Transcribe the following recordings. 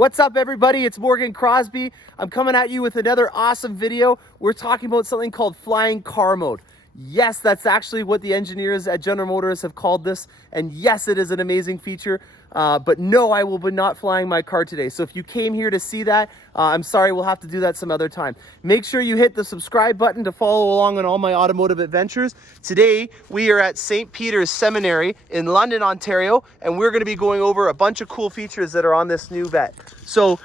What's up, everybody? It's Morgan Crosby. I'm coming at you with another awesome video. We're talking about something called flying car mode. Yes, that's actually what the engineers at General Motors have called this. And yes, it is an amazing feature. But no, I will be not flying my car today. So if you came here to see that, I'm sorry, we'll have to do that some other time. Make sure you hit the subscribe button to follow along on all my automotive adventures. Today, we are at St. Peter's Seminary in London, Ontario, and we're going to be going over a bunch of cool features that are on this new Vette. So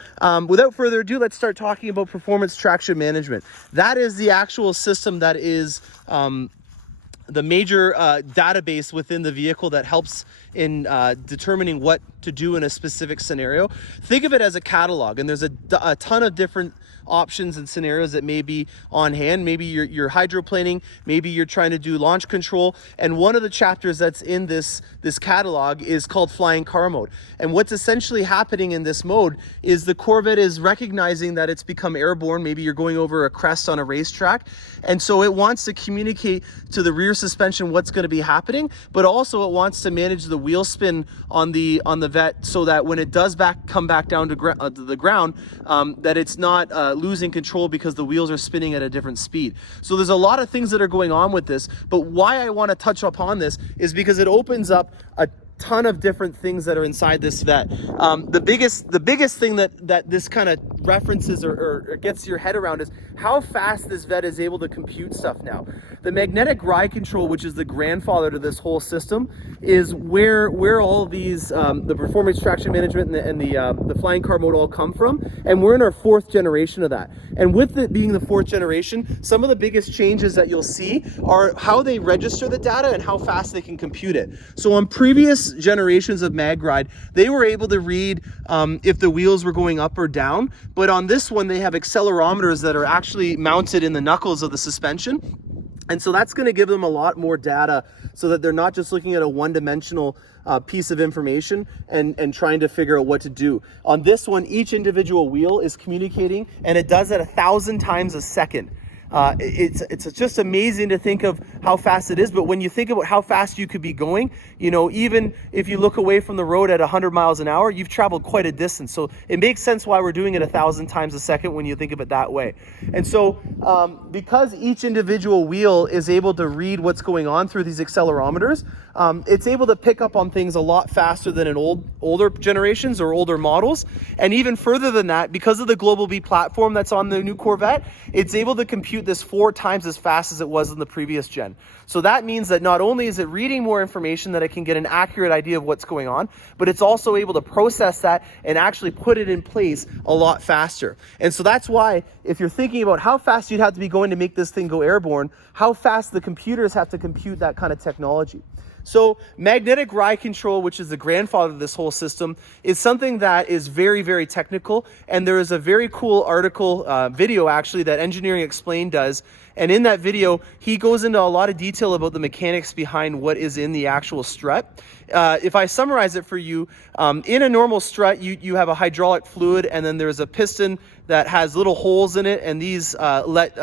without further ado, let's start talking about performance traction management. That is the actual system that is the major database within the vehicle that helps in determining what to do in a specific scenario. Think of it as a catalog, and there's a ton of different options and scenarios that may be on hand. Maybe you're hydroplaning, maybe you're trying to do launch control, and one of the chapters that's in this catalog is called flying car mode. And what's essentially happening in this mode is the Corvette is recognizing that it's become airborne. Maybe you're going over a crest on a racetrack, and so it wants to communicate to the rear suspension what's going to be happening, but also it wants to manage the wheel spin on the Vette so that when it does come back down to the ground, that it's not losing control because the wheels are spinning at a different speed. So there's a lot of things that are going on with this, but why I want to touch upon this is because it opens up a ton of different things that are inside this Vette. The biggest thing that this kind of references or gets your head around is how fast this Vette is able to compute stuff now. The magnetic ride control, which is the grandfather to this whole system, is where all of these the performance traction management and the flying car mode all come from, and we're in our 4th generation of that. And with it being the 4th generation, some of the biggest changes that you'll see are how they register the data and how fast they can compute it. So on previous generations of MagRide, they were able to read if the wheels were going up or down, but on this one they have accelerometers that are actually mounted in the knuckles of the suspension, and so that's going to give them a lot more data so that they're not just looking at a one-dimensional piece of information and trying to figure out what to do. On this one, each individual wheel is communicating, and it does it 1,000 times a second. It's just amazing to think of how fast it is, but when you think about how fast you could be going, you know, even if you look away from the road at 100 miles an hour, you've traveled quite a distance. So it makes sense why we're doing it 1,000 times a second when you think of it that way. And so because each individual wheel is able to read what's going on through these accelerometers, it's able to pick up on things a lot faster than in older generations or older models. And even further than that, because of the Global B platform that's on the new Corvette, it's able to compute this 4 times as fast as it was in the previous gen. So that means that not only is it reading more information, that it can get an accurate idea of what's going on, but it's also able to process that and actually put it in place a lot faster. And so that's why, if you're thinking about how fast you'd have to be going to make this thing go airborne, how fast the computers have to compute that kind of technology. So magnetic ride control, which is the grandfather of this whole system, is something that is very, very technical. And there is a very cool article, video actually, that Engineering Explained does. And in that video, he goes into a lot of detail about the mechanics behind what is in the actual strut. If I summarize it for you, in a normal strut, you have a hydraulic fluid, and then there's a piston that has little holes in it, and these let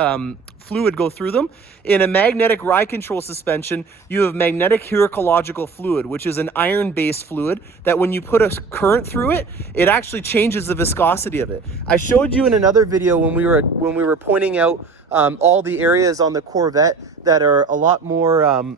fluid go through them. In a magnetic ride control suspension, you have magnetic hierarchological fluid, which is an iron-based fluid that when you put a current through it, it actually changes the viscosity of it. I showed you in another video when we were pointing out all the areas on the Corvette that are a lot more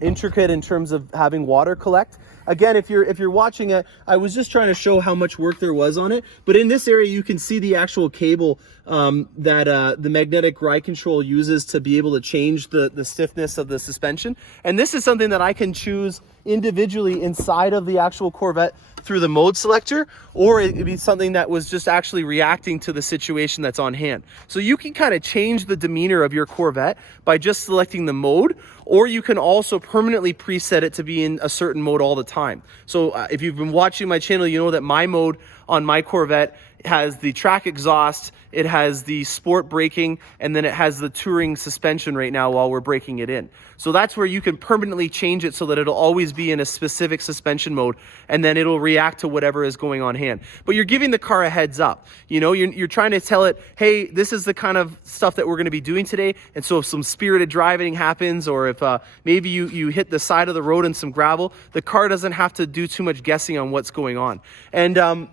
intricate in terms of having water collect. Again, if you're watching it, I was just trying to show how much work there was on it. But in this area, you can see the actual cable that the magnetic ride control uses to be able to change the stiffness of the suspension. And this is something that I can choose individually inside of the actual Corvette through the mode selector, or it could be something that was just actually reacting to the situation that's on hand. So you can kind of change the demeanor of your Corvette by just selecting the mode, or you can also permanently preset it to be in a certain mode all the time. So if you've been watching my channel, you know that my mode on my Corvette has the track exhaust, it has the sport braking, and then it has the touring suspension right now while we're braking it in. So that's where you can permanently change it so that it'll always be in a specific suspension mode, and then it'll react to whatever is going on hand. But you're giving the car a heads up. You know, you're trying to tell it, hey, this is the kind of stuff that we're going to be doing today. And so if some spirited driving happens, or if maybe you hit the side of the road in some gravel, the car doesn't have to do too much guessing on what's going on. And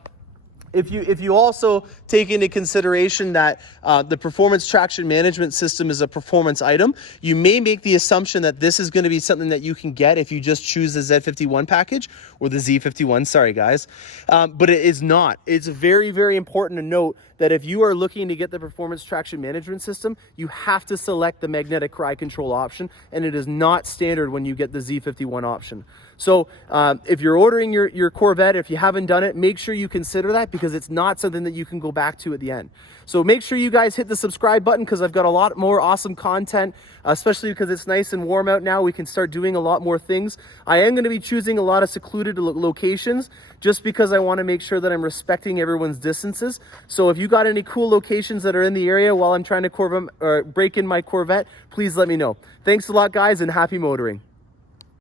If you also take into consideration that the performance traction management system is a performance item, you may make the assumption that this is going to be something that you can get if you just choose the Z51 package or the Z51, sorry guys, but it is not. It's very, very important to note that if you are looking to get the performance traction management system, you have to select the magnetic ride control option, and it is not standard when you get the Z51 option. So if you're ordering your Corvette, if you haven't done it, make sure you consider that, because it's not something that you can go back to at the end. So make sure you guys hit the subscribe button, because I've got a lot more awesome content, especially because it's nice and warm out now. We can start doing a lot more things. I am going to be choosing a lot of secluded locations just because I want to make sure that I'm respecting everyone's distances. So if you got any cool locations that are in the area while I'm trying to break in my Corvette, please let me know. Thanks a lot, guys, and happy motoring.